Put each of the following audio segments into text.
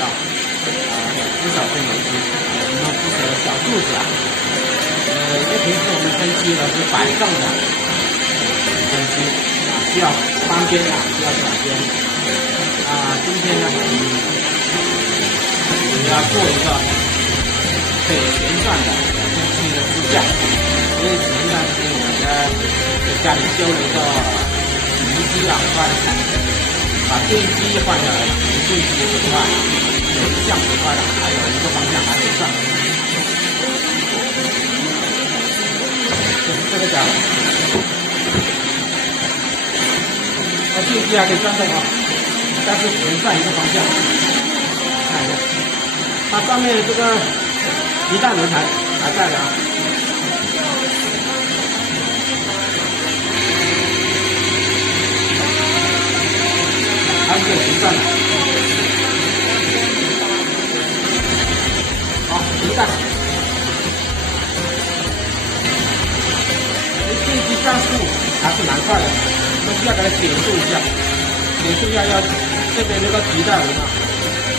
啊，至少会有一些什么不同的小柱子啊。因为平时我们分析的是板状的分析啊，需要翻边啊，需要转边啊。今天呢，我们要做一个可以旋转的分析的支架。因为前一段时间我在家里修了一个洗衣机啊，换把电机换掉了，电机也不坏，有一项不坏了，还有一个方向还没转。就是这个角，电机还可以转动啊，但是只能转一个方向。看一下，它上面这个皮带轮胎还在的啊。还是旋转的，好，停下。电机转速还是蛮快的，我们需要给它减速一下，减速一下要这边那个皮带轮啊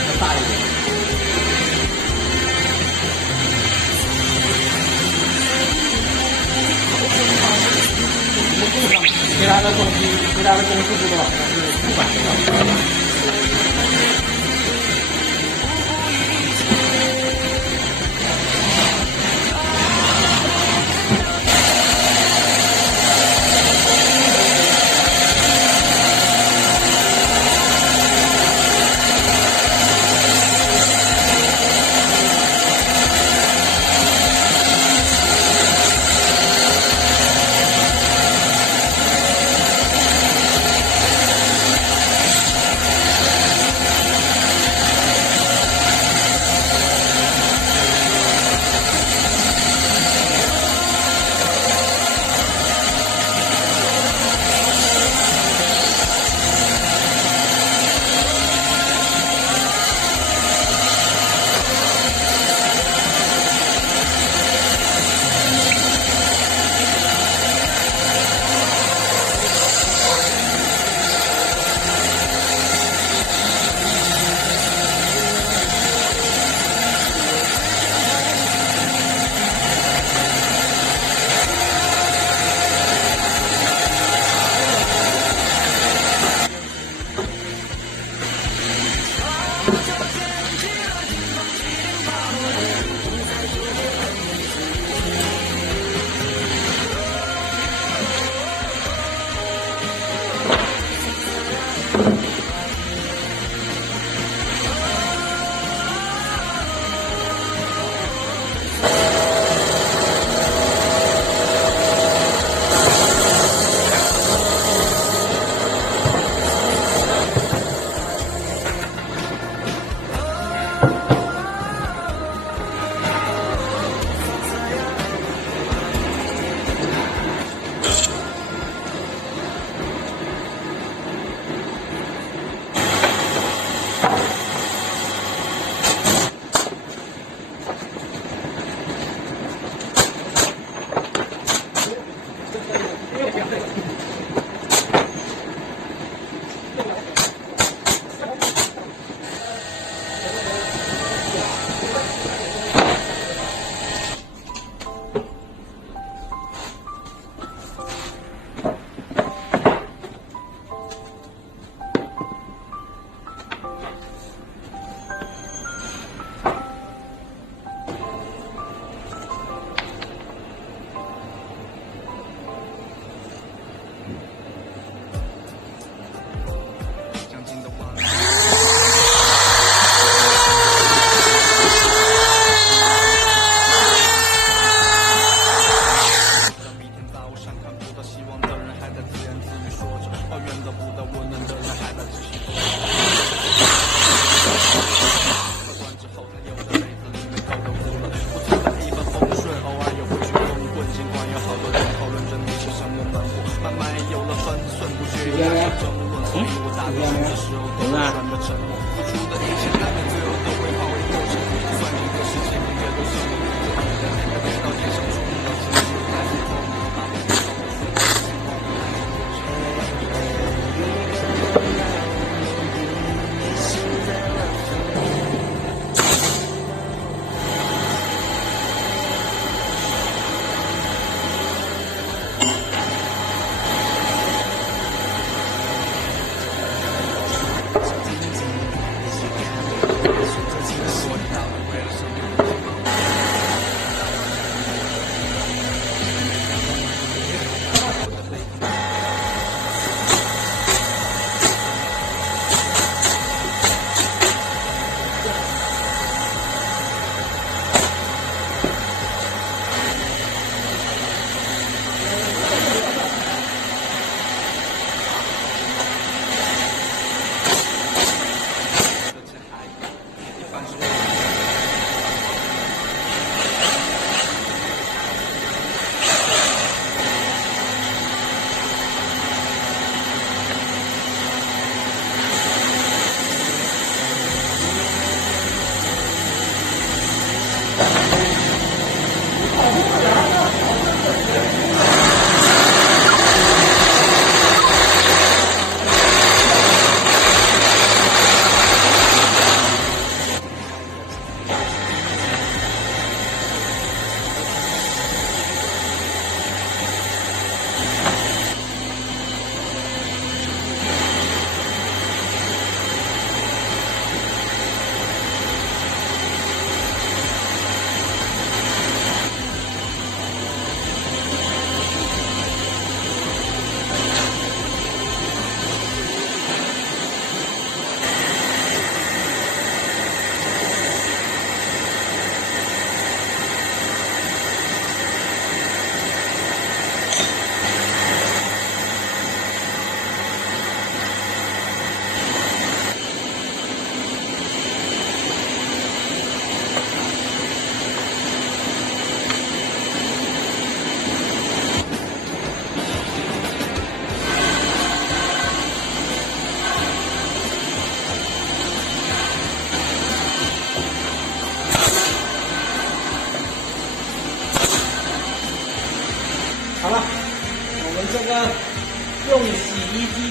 要大一点。其他的东西，其他的公式不多，但是不管了。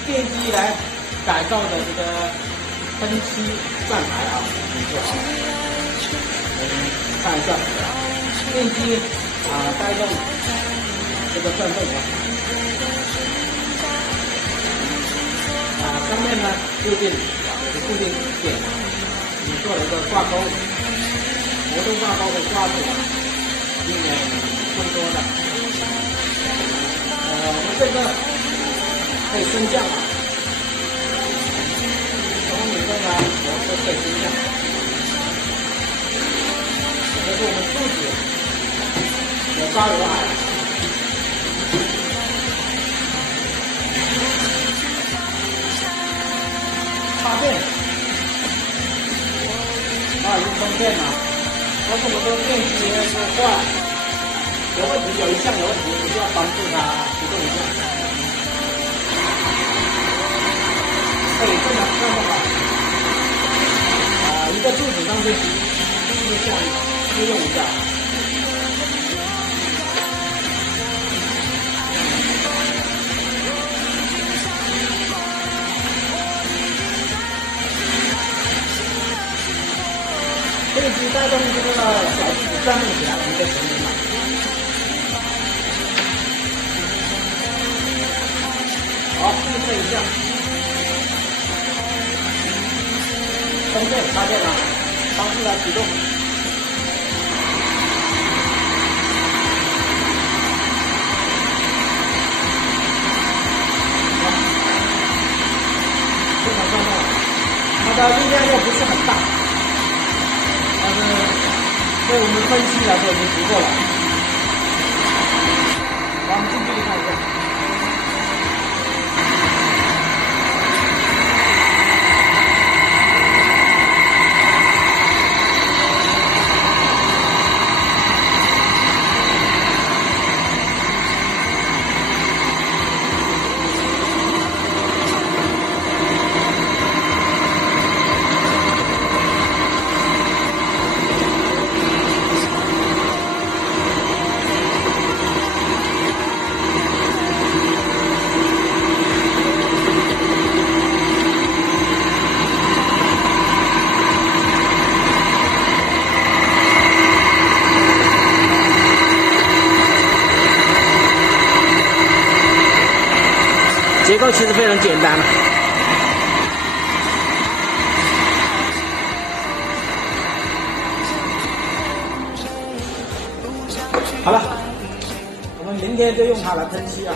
电机来改造的这个喷漆站台啊，做好。我们看一下电机带动这个转动上面呢右边有固定点，你做了一个挂钩，活动挂钩的挂钩，避免更多的。我们这个可以升降啊，从里面来我们可以升降。这是我们柱子有高有矮。插电有充电啊，但是我们的电机是坏，有问题，有一项有问题，你就要帮助它启动一下。可以这么看的吧？一个柱子上去，就这样试用一下。电机带动这个小柱子转动起来，我们就成功了。好，预测一下，充电插电了，方式来启动。正常转动，它的力量又不是很大。对我们分析来说已经足够了。我们近距离看一下。结构其实非常简单了。好了，我们明天就用它来喷漆啊。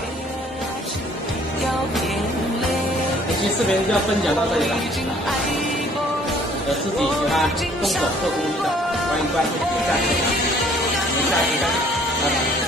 本期视频就要分享到这里了。有自己喜欢动手做工艺的，欢迎关注、点赞、分享。我们下期再见，拜拜。